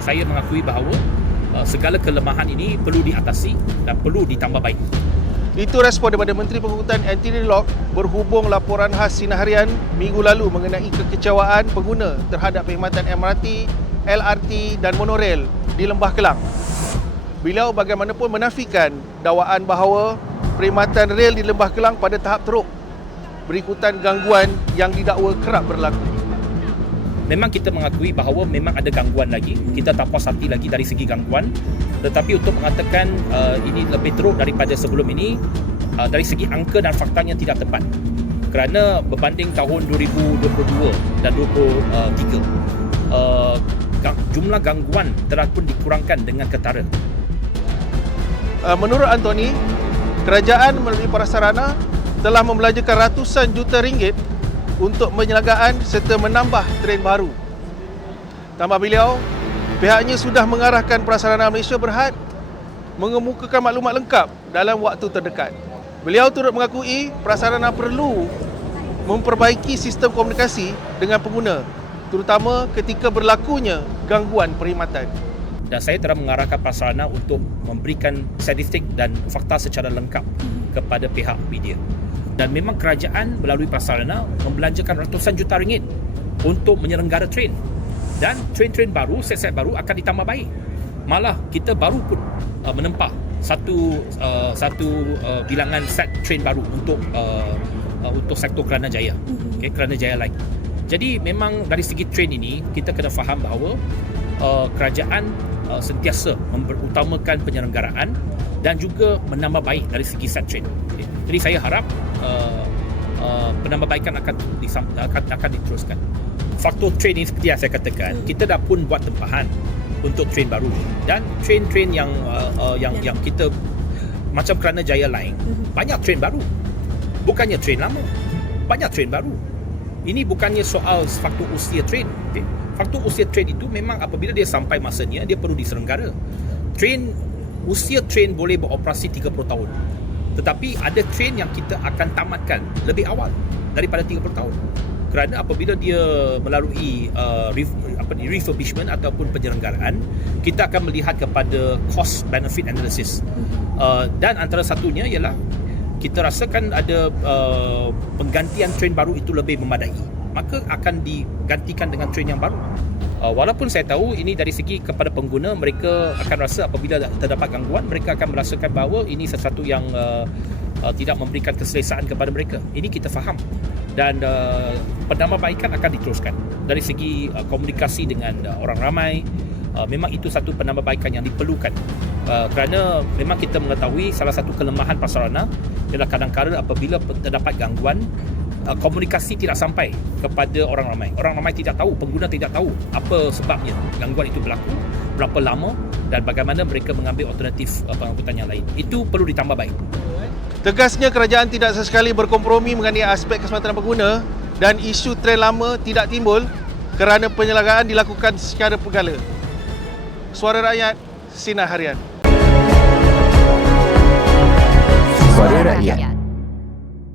saya mengakui bahawa uh, segala kelemahan ini perlu diatasi dan perlu ditambah baik. Itu respon daripada Menteri Pengangkutan Anthony Locke berhubung laporan khas Sinar Harian minggu lalu mengenai kekecewaan pengguna terhadap perkhidmatan MRT, LRT dan monorail di Lembah Kelang. Beliau bagaimanapun menafikan dakwaan bahawa perkhidmatan rel di Lembah Kelang pada tahap teruk berikutan gangguan yang didakwa kerap berlaku. Memang kita mengakui bahawa memang ada gangguan lagi. Kita tak puas hati lagi dari segi gangguan. Tetapi untuk mengatakan uh, ini lebih teruk daripada sebelum ini, uh, dari segi angka dan faktanya tidak tepat. Kerana berbanding tahun 2022 dan 2023, uh, jumlah gangguan telah pun dikurangkan dengan ketara. Uh, menurut Anthony, kerajaan melalui prasarana telah membelanjakan ratusan juta ringgit untuk penyelenggaraan serta menambah tren baru. Tambah beliau, pihaknya sudah mengarahkan prasarana Malaysia Berhad mengemukakan maklumat lengkap dalam waktu terdekat. Beliau turut mengakui prasarana perlu memperbaiki sistem komunikasi dengan pengguna terutama ketika berlakunya gangguan perkhidmatan. dan saya telah mengarahkan prasarana untuk memberikan statistik dan fakta secara lengkap kepada pihak media. Dan memang kerajaan melalui prasarana membelanjakan ratusan juta ringgit untuk menyelenggara train. Dan train-train baru, set-set baru akan ditambah baik. Malah kita baru pun uh, menempah satu uh, satu uh, bilangan set train baru untuk uh, uh, untuk sektor Kelana Jaya. Okay, Kelana Jaya Line. Jadi memang dari segi train ini kita kena faham bahawa uh, kerajaan uh, sentiasa memperutamakan penyelenggaraan dan juga menambah baik dari segi set train. Okay. Jadi saya harap uh, uh, penambahbaikan akan, disam, akan akan diteruskan. Faktor train ini seperti yang saya katakan, kita dah pun buat tempahan untuk train baru ni. dan train-train yang uh, uh, yang yang kita macam kerana Jaya Line banyak train baru. Bukannya train lama. Banyak train baru. Ini bukannya soal faktor usia train. Okay? Faktor usia train itu memang apabila dia sampai masanya dia perlu diselenggara. Train usia train boleh beroperasi 30 tahun. Tetapi ada train yang kita akan tamatkan lebih awal daripada 30 tahun. Kerana apabila dia melalui uh, ref, apa ni refurbishment ataupun penyelenggaraan, kita akan melihat kepada cost benefit analysis. Uh, dan antara satunya ialah kita rasakan ada uh, penggantian train baru itu lebih memadai maka akan digantikan dengan train yang baru uh, walaupun saya tahu ini dari segi kepada pengguna mereka akan rasa apabila terdapat gangguan mereka akan merasakan bahawa ini sesuatu yang uh, uh, tidak memberikan keselesaan kepada mereka. Ini kita faham. Dan uh, penambahbaikan akan diteruskan. Dari segi uh, komunikasi dengan uh, orang ramai uh, memang itu satu penambahbaikan yang diperlukan. Uh, kerana memang kita mengetahui salah satu kelemahan prasarana ialah kadang-kadang apabila terdapat gangguan uh, komunikasi tidak sampai kepada orang ramai. Orang ramai tidak tahu, pengguna tidak tahu apa sebabnya gangguan itu berlaku, berapa lama dan bagaimana mereka mengambil alternatif uh, pengangkutan yang lain. Itu perlu ditambah baik. Tegasnya kerajaan tidak sesekali berkompromi mengenai aspek keselamatan pengguna dan isu tren lama tidak timbul kerana penyelenggaraan dilakukan secara pergala. Suara Rakyat, Sinar Harian. Suara Rakyat.